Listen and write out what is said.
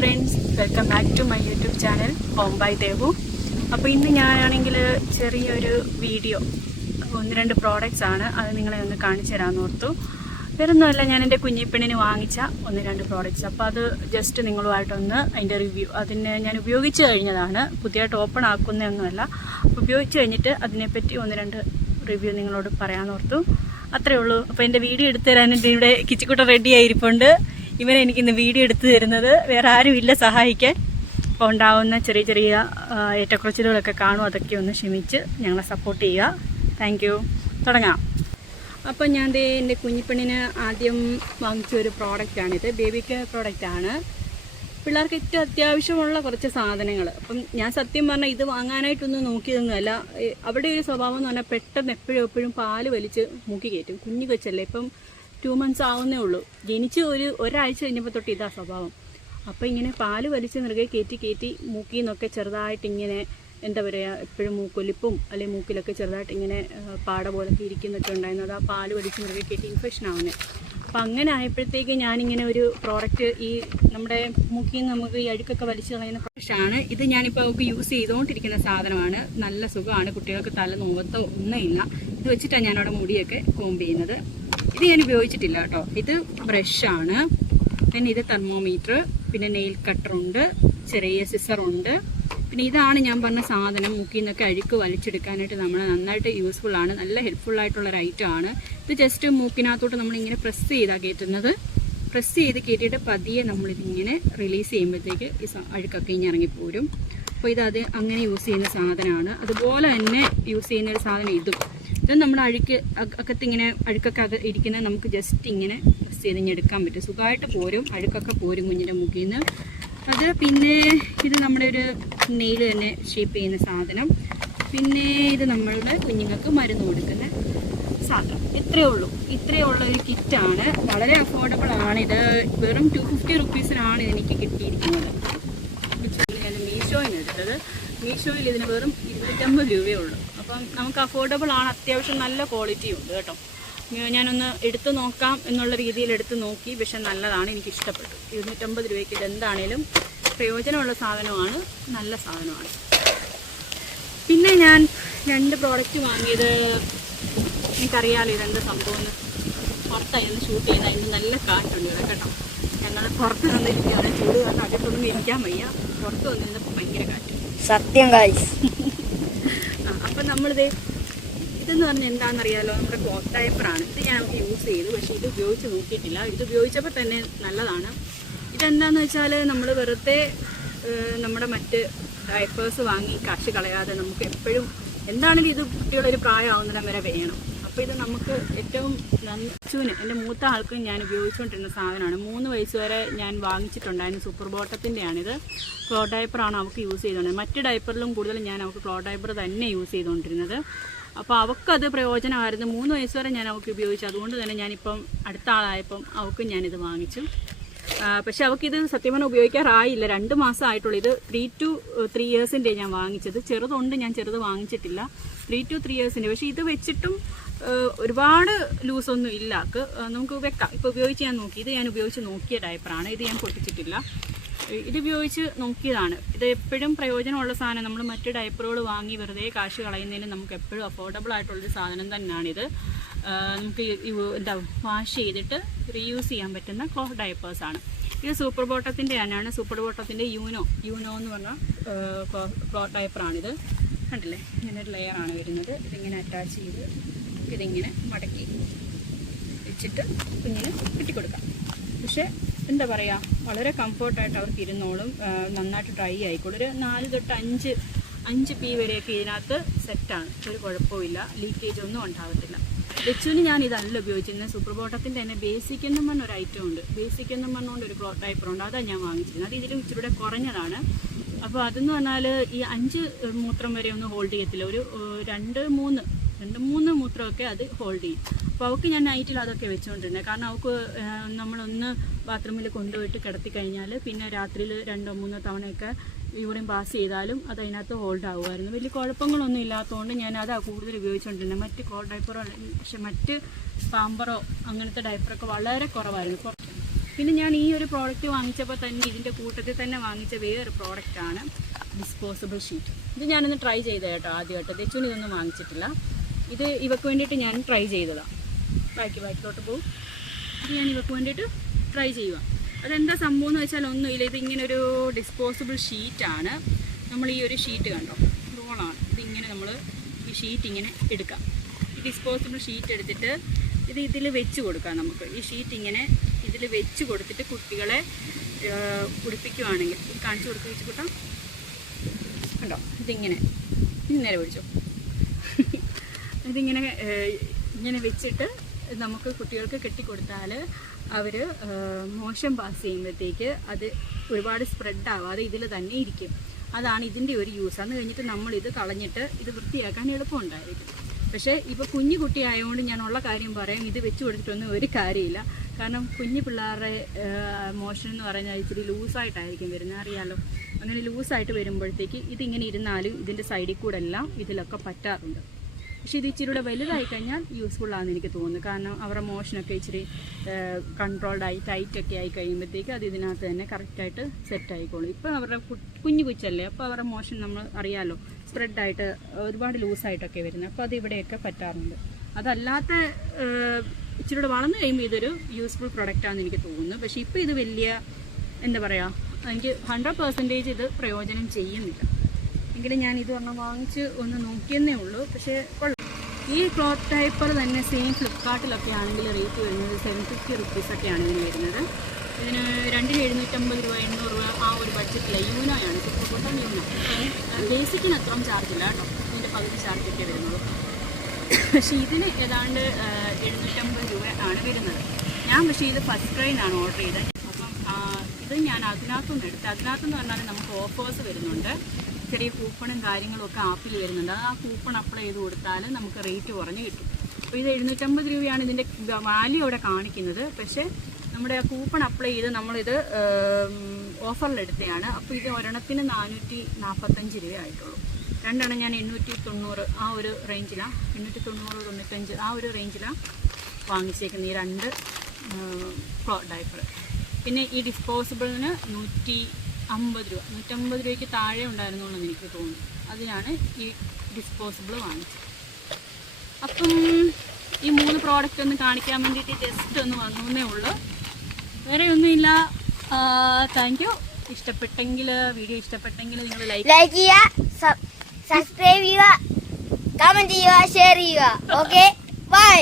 Friends, welcome back to my YouTube channel home by Devu. അപ്പോൾ ഇന്ന് ഞാനാണെങ്കിൽ ചെറിയൊരു വീഡിയോ 1-2 പ്രോഡക്റ്റ്സ് ആണ് അത് നിങ്ങളെ ഒന്ന് കാണിച്ചു തരാമെന്ന് ഓർത്തു. വേറൊന്നുമല്ല, ഞാൻ എൻ്റെ കുഞ്ഞിപ്പെണ്ണിന് വാങ്ങിച്ച 1-2 പ്രോഡക്റ്റ്സ്. അപ്പോൾ അത് ജസ്റ്റ് നിങ്ങളുമായിട്ടൊന്ന് അതിൻ്റെ റിവ്യൂ, അതിന് ഞാൻ ഉപയോഗിച്ച് കഴിഞ്ഞതാണ്, പുതിയതായിട്ട് ഓപ്പൺ ആക്കുന്നതൊന്നുമല്ല. ഉപയോഗിച്ച് കഴിഞ്ഞിട്ട് അതിനെപ്പറ്റി 1-2 റിവ്യൂ നിങ്ങളോട് പറയാമെന്ന് ഓർത്തു. അത്രയേ ഉള്ളൂ. അപ്പോൾ എൻ്റെ വീഡിയോ എടുത്തു തരാനായിട്ട് ഇവിടെ കിച്ചിക്കുട്ട റെഡി ആയിരിപ്പുണ്ട്. ഇവനെ എനിക്കിന്ന് വീഡിയോ എടുത്തു തരുന്നത് വേറെ ആരുമില്ല സഹായിക്കാൻ. അപ്പോൾ ഉണ്ടാവുന്ന ചെറിയ ചെറിയ ഏറ്റക്കുറച്ചിലുകളൊക്കെ കാണും, അതൊക്കെ ഒന്ന് ക്ഷമിച്ച് ഞങ്ങളെ സപ്പോർട്ട് ചെയ്യുക. Thank you. തുടങ്ങാം. അപ്പോൾ ഞാൻ എൻ്റെ കുഞ്ഞിപ്പെണ്ണിന് ആദ്യം വാങ്ങിച്ച ഒരു പ്രോഡക്റ്റാണിത്. ബേബി കെയർ പ്രോഡക്റ്റാണ്. പിള്ളേർക്ക് ഏറ്റവും അത്യാവശ്യമുള്ള കുറച്ച് സാധനങ്ങൾ. അപ്പം ഞാൻ സത്യം പറഞ്ഞാൽ ഇത് വാങ്ങാനായിട്ടൊന്നും നോക്കിയതൊന്നുമല്ല. അവിടെ ഒരു സ്വഭാവം എന്ന് പറഞ്ഞാൽ പെട്ടെന്ന് എപ്പോഴും പാല് വലിച്ച് മൂക്കി കയറ്റും. കുഞ്ഞു കൊച്ചല്ലേ, ഇപ്പം 2 months ആവുന്നേ ഉള്ളൂ. ജനിച്ച് ഒരാഴ്ച കഴിഞ്ഞപ്പോൾ തൊട്ട് ഇതാ സ്വഭാവം. അപ്പോൾ ഇങ്ങനെ പാല് വലിച്ച് നിറകെ കയറ്റി മൂക്കിൽ നിന്നൊക്കെ ചെറുതായിട്ട് ഇങ്ങനെ എന്താ പറയുക, എപ്പോഴും മൂക്കൊലിപ്പും അല്ലെങ്കിൽ മൂക്കിലൊക്കെ ചെറുതായിട്ട് ഇങ്ങനെ പാട പോലൊക്കെ ഇരിക്കുന്നൊക്കെ ഉണ്ടായിരുന്നത്. ആ പാല് വലിച്ച് നിറകെ കയറ്റി ഇൻഫെക്ഷൻ ആവുന്നത്. അപ്പം അങ്ങനെ ആയപ്പോഴത്തേക്ക് ഞാനിങ്ങനെ ഒരു പ്രോഡക്റ്റ്, ഈ നമ്മുടെ മൂക്കിൽ നിന്ന് നമുക്ക് ഈ അഴുക്കൊക്കെ വലിച്ചു കളയുന്ന പ്രൊഡക്റ്റാണ് ഇത്. ഞാനിപ്പോൾ അവർക്ക് യൂസ് ചെയ്തുകൊണ്ടിരിക്കുന്ന സാധനമാണ്. നല്ല സുഖമാണ്, കുട്ടികൾക്ക് തല നോവത്തോ ഒന്നുമില്ല. ഇത് വെച്ചിട്ടാണ് ഞാനവിടെ മുടിയൊക്കെ കോംബ് ചെയ്യുന്നത്. ഇത് ഞാൻ ഉപയോഗിച്ചിട്ടില്ല കേട്ടോ. ഇത് ബ്രഷാണ്, പിന്നെ ഇത് തെർമോമീറ്റർ, പിന്നെ നെയിൽ കട്ടറുണ്ട്, ചെറിയ സിസറുണ്ട്. പിന്നെ ഇതാണ് ഞാൻ പറഞ്ഞ സാധനം, മൂക്കിൽ നിന്നൊക്കെ അഴുക്ക് വലിച്ചെടുക്കാനായിട്ട് നമ്മൾ നന്നായിട്ട് യൂസ്ഫുള്ളാണ്, നല്ല ഹെൽപ്ഫുള്ളായിട്ടുള്ളൊരു ഐറ്റമാണ്. ഇത് ജസ്റ്റ് മൂക്കിനകത്തോട്ട് നമ്മളിങ്ങനെ പ്രസ് ചെയ്താണ് കയറ്റുന്നത്. പ്രസ് ചെയ്ത് കയറ്റിയിട്ട് പതിയെ നമ്മളിതിങ്ങനെ റിലീസ് ചെയ്യുമ്പോഴത്തേക്ക് ഈ അഴുക്കൊക്കെ ഇങ്ങനെ ഇറങ്ങിപ്പോരും. അപ്പോൾ ഇത് അങ്ങനെ യൂസ് ചെയ്യുന്ന സാധനമാണ്. അതുപോലെ തന്നെ യൂസ് ചെയ്യുന്ന ഒരു സാധനം ഇത് നമ്മുടെ അഴുക്കൊക്കെ ഇരിക്കുന്നത് നമുക്ക് ജസ്റ്റ് ഇങ്ങനെ പ്രസ് ചെയ്ത് എടുക്കാൻ പറ്റും. സുഖമായിട്ട് പോരും, അഴുക്കൊക്കെ പോരും കുഞ്ഞിൻ്റെ മൂക്കിൽ നിന്ന്. അത് പിന്നെ ഇത് നമ്മുടെ ഒരു നെയിൽ തന്നെ ഷേപ്പ് ചെയ്യുന്ന സാധനം. പിന്നെ ഇത് നമ്മളുടെ കുഞ്ഞുങ്ങൾക്ക് മരുന്ന് കൊടുക്കുന്ന സാധനം. ഇത്രയേ ഉള്ള ഒരു കിറ്റാണ്. വളരെ അഫോർഡബിൾ ആണ്. ഇത് വെറും 250 rupees-നാണ് എനിക്ക് കിട്ടിയിരിക്കുന്നത്. ഞാൻ മീഷോയിൽ നിന്ന് എടുത്തത്. മീഷോയിൽ ഇതിന് വെറും 250 രൂപയേ ഉള്ളൂ. അപ്പം നമുക്ക് അഫോർഡബിൾ ആണ്, അത്യാവശ്യം നല്ല ക്വാളിറ്റി ഉണ്ട് കേട്ടോ. ഞാനൊന്ന് എടുത്തു നോക്കാം എന്നുള്ള രീതിയിൽ എടുത്ത് നോക്കി, പക്ഷെ നല്ലതാണ്, എനിക്ക് ഇഷ്ടപ്പെട്ടു. 250 രൂപയ്ക്ക് ഇതെന്താണേലും പ്രയോജനമുള്ള സാധനമാണ്, നല്ല സാധനമാണ്. പിന്നെ ഞാൻ 2 പ്രോഡക്റ്റ് വാങ്ങിയത്, എനിക്കറിയാമല്ലോ ഇതെന്താ സംഭവം. പുറത്തായിരുന്നു ഷൂട്ട് ചെയ്ത്, അതിന് നല്ല കാറ്റുണ്ട് ഇവിടെ കേട്ടോ. ഞങ്ങൾ പുറത്ത് വന്നിരിക്കുകയാണ്, ചൂട് കാരണം അകത്തൊന്നും ഇരിക്കാൻ വയ്യ. പുറത്ത് വന്നിരുന്നപ്പോൾ ഭയങ്കര കാറ്റ്. സത്യം ഗൈസ്. അപ്പം ഇതെന്ന് പറഞ്ഞാൽ എന്താണെന്നറിയാമല്ലോ, നമ്മുടെ ക്ലോത്ത് ഡയപ്പറാണ്. ഇത് ഞാൻ യൂസ് ചെയ്തു, പക്ഷേ ഇത് ഉപയോഗിച്ച് നോക്കിയിട്ടില്ല. ഇത് ഉപയോഗിച്ചപ്പോൾ തന്നെ നല്ലതാണ്. ഇതെന്താണെന്ന് വെച്ചാൽ നമ്മൾ വെറുതെ നമ്മുടെ മറ്റ് ഡയപ്പേഴ്സ് വാങ്ങി കാശ് കളയാതെ നമുക്ക് എപ്പോഴും എന്താണെങ്കിലും ഇത് കുട്ടികളൊരു പ്രായമാവുന്നിടം വരെ വേണം. അപ്പോൾ ഇത് നമുക്ക് ഏറ്റവും നന്നൂന് എൻ്റെ മൂത്ത ആൾക്കും ഞാൻ ഉപയോഗിച്ചുകൊണ്ടിരുന്ന സാധനമാണ്. 3 വയസ്സ് വരെ ഞാൻ വാങ്ങിച്ചിട്ടുണ്ടായിരുന്നു. സൂപ്പർ ബോട്ടത്തിൻ്റെയാണിത്. ക്ലോത്ത് ഡയപ്പറാണ് അവൾക്ക് യൂസ് ചെയ്തുകൊണ്ടിരുന്നത്. മറ്റ് ഡയപ്പറിലും കൂടുതൽ ഞാൻ അവൾക്ക് ക്ലോത്ത് ഡയപ്പർ തന്നെ യൂസ് ചെയ്തുകൊണ്ടിരുന്നത്. അപ്പോൾ അവൾക്കത് പ്രയോജനമായിരുന്നു. 3 വയസ്സ് വരെ ഞാൻ അവൾക്ക് ഉപയോഗിച്ചു. അതുകൊണ്ട് തന്നെ ഞാനിപ്പം അടുത്ത ആളായപ്പം അവൾക്കും ഞാനിത് വാങ്ങിച്ചു. പക്ഷെ അവൾക്കിത് സത്യം പറഞ്ഞാൽ ഉപയോഗിക്കാറായില്ല. 2 മാസം ആയിട്ടുള്ളൂ. ഇത് 3 to 3 years-ൻ്റെ ഞാൻ വാങ്ങിച്ചത്. ചെറുതുണ്ട്, ഞാൻ ചെറുത് വാങ്ങിച്ചിട്ടില്ല. 3 to 3 years-ൻ്റെ. പക്ഷേ ഇത് വെച്ചിട്ടും ഒരുപാട് ലൂസൊന്നും ഇല്ല. നമുക്ക് വെക്കാം. ഇപ്പോൾ ഉപയോഗിച്ച് ഞാൻ നോക്കി. ഇത് ഞാൻ ഉപയോഗിച്ച് നോക്കിയ ഡയപ്പറാണ്. ഇത് ഞാൻ പൊട്ടിച്ചിട്ടില്ല. ഇത് ഉപയോഗിച്ച് നോക്കിയതാണ്. ഇത് എപ്പോഴും പ്രയോജനമുള്ള സാധനം. നമ്മൾ മറ്റ് ഡയപ്പറുകൾ വാങ്ങി വെറുതെ കാശ് കളയുന്നതിന് നമുക്ക് എപ്പോഴും അഫോർഡബിൾ ആയിട്ടുള്ളൊരു സാധനം തന്നെയാണിത്. നമുക്ക് വാഷ് ചെയ്തിട്ട് റീയൂസ് ചെയ്യാൻ പറ്റുന്ന ക്ലോത്ത് ഡയപ്പേഴ്സാണ്. ഇത് സൂപ്പർ ബോട്ടത്തിൻ്റെ തന്നെയാണ്. സൂപ്പർ ബോട്ടത്തിൻ്റെ യൂനോ എന്ന് പറഞ്ഞ ക്ലോത്ത് ഡയപ്പറാണിത്. കണ്ടില്ലേ, ഇങ്ങനെ ഒരു ലെയറാണ് വരുന്നത്. ഇതിങ്ങനെ അറ്റാച്ച് ചെയ്ത് ഇതിങ്ങനെ മടക്കി വെച്ചിട്ട് കുഞ്ഞിന് കെട്ടിക്കൊടുക്കാം. പക്ഷേ എന്താ പറയുക, വളരെ കംഫർട്ടായിട്ട് അവർക്ക് ഇരുന്നോളും. നന്നായിട്ട് ഡ്രൈ ആയിക്കോളും. ഒരു 4 തൊട്ട് 5 പി വരെയൊക്കെ ഇതിനകത്ത് സെറ്റാണ്. ഒരു കുഴപ്പമില്ല, ലീക്കേജ് ഒന്നും ഉണ്ടാകത്തില്ല. വെച്ചുവിന് ഞാൻ ഇതല്ല ഉപയോഗിച്ചിരുന്നത്. സൂപ്പർ ബോട്ടത്തിൻ്റെ തന്നെ ബേസിക് എന്നും പറഞ്ഞ ഒരു ഐറ്റം ഉണ്ട്. ബേസിക് എന്നും പറഞ്ഞുകൊണ്ട് ഒരു ക്ലോത്ത് ഡയപ്പറുണ്ട്. അതാണ് ഞാൻ വാങ്ങിച്ചിരുന്നത്. അത് ഇതിലും ഇച്ചിരി കുറഞ്ഞതാണ്. അപ്പോൾ അതെന്ന് പറഞ്ഞാൽ ഈ 5 മൂത്രം വരെ ഒന്നും ഹോൾഡ് ചെയ്യത്തില്ല. ഒരു 2-3 മൂത്രമൊക്കെ അത് ഹോൾഡ് ചെയ്യും. അപ്പോൾ അവൾക്ക് ഞാൻ നൈറ്റിൽ അതൊക്കെ വെച്ചുകൊണ്ടിരുന്നത്. കാരണം അവൾക്ക് നമ്മളൊന്ന് ബാത്റൂമിൽ കൊണ്ടുപോയിട്ട് കിടത്തി കഴിഞ്ഞാൽ പിന്നെ രാത്രിയിൽ 2-3 തവണയൊക്കെ യൂറിൻ പാസ് ചെയ്താലും അത് അതിനകത്ത് ഹോൾഡ് ആകുമായിരുന്നു. വലിയ കുഴപ്പങ്ങളൊന്നും ഇല്ലാത്തതുകൊണ്ട് ഞാൻ അതാണ് കൂടുതൽ ഉപയോഗിച്ചുകൊണ്ടിരുന്നത്. മറ്റ് ക്ലോത്ത് ഡയപ്പറോ, പക്ഷെ മറ്റ് പാമ്പറോ അങ്ങനത്തെ ഡയപ്പറൊക്കെ വളരെ കുറവായിരുന്നു. പിന്നെ ഞാൻ ഈ ഒരു പ്രോഡക്റ്റ് വാങ്ങിച്ചപ്പോൾ തന്നെ ഇതിൻ്റെ കൂട്ടത്തിൽ തന്നെ വാങ്ങിച്ച വേറൊരു പ്രോഡക്റ്റാണ് ഡിസ്പോസിബിൾ ഷീറ്റ്. ഇത് ഞാനൊന്ന് ട്രൈ ചെയ്ത കേട്ടോ ആദ്യമായിട്ട്. ദച്ചുവിന് ഇതൊന്നും വാങ്ങിച്ചിട്ടില്ല. ഇത് ഇവക്ക് വേണ്ടിയിട്ട് ഞാൻ ട്രൈ ചെയ്തതാണ്. ബാക്കിലോട്ട് പോകും. ഇത് ഞാൻ ഇവക്ക് വേണ്ടിയിട്ട് ട്രൈ ചെയ്യുക. അതെന്താ സംഭവം എന്ന് വെച്ചാൽ ഒന്നുമില്ല, ഇതിങ്ങനൊരു ഡിസ്പോസിബിൾ ഷീറ്റാണ്. നമ്മൾ ഈ ഒരു ഷീറ്റ് കണ്ടോ, റോളാണ്. ഇതിങ്ങനെ നമ്മൾ ഈ ഷീറ്റ് ഇങ്ങനെ എടുക്കാം. ഈ ഡിസ്പോസിബിൾ ഷീറ്റ് എടുത്തിട്ട് ഇതിൽ വെച്ച് കൊടുക്കാം. നമുക്ക് ഈ ഷീറ്റ് ഇങ്ങനെ ഇതിൽ വെച്ച് കൊടുത്തിട്ട് കുട്ടികളെ ഉടുപ്പിക്കുവാണെങ്കിൽ ഇത് കാണിച്ചു കൊടുക്കുക വെച്ച് കൂട്ടാം കണ്ടോ. ഇതിങ്ങനെ നേരെ പിടിച്ചോ. ഇതിങ്ങനെ ഇങ്ങനെ വെച്ചിട്ട് നമുക്ക് കുട്ടികൾക്ക് കെട്ടിക്കൊടുത്താൽ അവർ മോഷൻ പാസ് ചെയ്യുമ്പോഴത്തേക്ക് അത് ഒരുപാട് സ്പ്രെഡ് ആവാതെ ഇതിൽ തന്നെ ഇരിക്കും. അതാണ് ഇതിൻ്റെ ഒരു യൂസ്. അന്ന് കഴിഞ്ഞിട്ട് നമ്മളിത് കളഞ്ഞിട്ട് ഇത് വൃത്തിയാക്കാൻ എളുപ്പമുണ്ടായിരിക്കും. പക്ഷേ ഇപ്പോൾ കുഞ്ഞു കുട്ടി ആയതുകൊണ്ട് ഞാനുള്ള കാര്യം പറയാം, ഇത് വെച്ച് കൊടുത്തിട്ടൊന്നും ഒരു കാര്യമില്ല. കാരണം കുഞ്ഞു പിള്ളേരുടെ മോഷൻ എന്ന് പറഞ്ഞാൽ ഇച്ചിരി ലൂസായിട്ടായിരിക്കും വരുന്നത്, അറിയാമല്ലോ. അങ്ങനെ ലൂസായിട്ട് വരുമ്പോഴത്തേക്ക് ഇതിങ്ങനെ ഇരുന്നാലും ഇതിൻ്റെ സൈഡിൽ കൂടെ എല്ലാം ഇതിലൊക്കെ പറ്റാറുണ്ട്. പക്ഷേ ഇത് ഇച്ചിരിയുടെ വലുതായി കഴിഞ്ഞാൽ യൂസ്ഫുള്ളാണെന്ന് എനിക്ക് തോന്നുന്നു. കാരണം അവരുടെ മോഷനൊക്കെ ഇച്ചിരി കൺട്രോൾഡായി ടൈറ്റൊക്കെ ആയി കഴിയുമ്പോഴത്തേക്ക് അത് ഇതിനകത്ത് തന്നെ കറക്റ്റായിട്ട് സെറ്റ് ആയിക്കോളും. ഇപ്പോൾ അവരുടെ കുഞ്ഞു കൊച്ചല്ലേ, അപ്പോൾ അവരുടെ മോഷൻ നമ്മൾ അറിയാമല്ലോ സ്പ്രെഡായിട്ട് ഒരുപാട് ലൂസായിട്ടൊക്കെ വരുന്നത്. അപ്പോൾ അത് ഇവിടെയൊക്കെ പറ്റാറുണ്ട്. അതല്ലാത്ത ഇച്ചിരിയുടെ വളർന്നു കഴിയുമ്പോൾ ഇതൊരു യൂസ്ഫുൾ പ്രൊഡക്റ്റാണെന്ന് എനിക്ക് തോന്നുന്നു. പക്ഷേ ഇപ്പോൾ ഇത് വലിയ എന്താ പറയുക, എനിക്ക് 100% ഇത് പ്രയോജനം ചെയ്യുന്നില്ല. എങ്കിലും ഞാൻ ഇത് ഒരെണ്ണം വാങ്ങിച്ച് ഒന്ന് നോക്കിയെന്നേ ഉള്ളൂ. പക്ഷേ ഈ ക്ലോത്ത് ടൈപ്പർ തന്നെ സെയിം ഫ്ലിപ്കാർട്ടിലൊക്കെ ആണെങ്കിൽ റേറ്റ് വരുന്നത് 750 റുപ്പീസൊക്കെയാണ് ഇതിന് വരുന്നത്. ഇതിന് 2,750 രൂപ 800 രൂപ ആ ഒരു ബഡ്ജറ്റില്ല. യൂനോയാണ്, സൂപ്പർകോട്ടൺ യൂനോ. ബേസിക്കിന് അത്രയും ചാർജില്ല കേട്ടോ, ഇതിൻ്റെ പകുതി ചാർജൊക്കെ വരുന്നുള്ളൂ. പക്ഷേ ഇതിന് ഏതാണ്ട് 750 രൂപ ആണ് വരുന്നത്. ഞാൻ പക്ഷേ ഇത് ഫസ്റ്റ് ട്രൈനാണ് ഓർഡർ ചെയ്തത്. അപ്പം ഇത് ഞാൻ അതിനകത്തുനിന്ന് എടുത്ത്, അതിനകത്തെന്ന് പറഞ്ഞാൽ നമുക്ക് ഓഫേഴ്സ് വരുന്നുണ്ട്, ചെറിയ കൂപ്പണും കാര്യങ്ങളും ഒക്കെ ആപ്പിൽ വരുന്നുണ്ട്. ആ കൂപ്പൺ അപ്ലൈ ചെയ്ത് കൊടുത്താൽ നമുക്ക് റേറ്റ് കുറഞ്ഞ് കിട്ടും. അപ്പോൾ ഇത് 750 രൂപയാണ് ഇതിൻ്റെ വാല്യൂ ഇവിടെ കാണിക്കുന്നത്. പക്ഷേ നമ്മുടെ ആ കൂപ്പൺ അപ്ലൈ ചെയ്ത് നമ്മളിത് ഓഫറിലെടുത്തതാണ്. അപ്പോൾ ഇത് ഒരെണ്ണത്തിന് 445 രൂപയായിട്ടുള്ളൂ. രണ്ടെണ്ണം ഞാൻ 890 ആ ഒരു റേഞ്ചിലാണ്, 890 95 ആ ഒരു റേഞ്ചിലാണ് വാങ്ങിച്ചേക്കുന്നത് ഈ 2 ഡയപ്പർ. പിന്നെ ഈ ഡിസ്പോസിബിളിന് 150 രൂപ, 150 രൂപയ്ക്ക് താഴെ ഉണ്ടായിരുന്നുള്ളൂ എന്ന് എനിക്ക് തോന്നുന്നു. അതിനാണ് ഈ ഡിസ്പോസിബിൾ വാങ്ങിച്ചത്. അപ്പം ഈ 3 പ്രോഡക്റ്റ് ഒന്ന് കാണിക്കാൻ വേണ്ടിയിട്ട് ജസ്റ്റ് ഒന്ന് വന്നേ ഉള്ളൂ, വേറെ ഒന്നുമില്ല. Thank you. ഇഷ്ടപ്പെട്ടെങ്കിൽ വീഡിയോ ഇഷ്ടപ്പെട്ടെങ്കിൽ നിങ്ങൾ ലൈക്ക് ചെയ്യുക, സബ്സ്ക്രൈബ് ചെയ്യുക, കമന്റ് ചെയ്യുക, ഷെയർ ചെയ്യുക. Okay, by.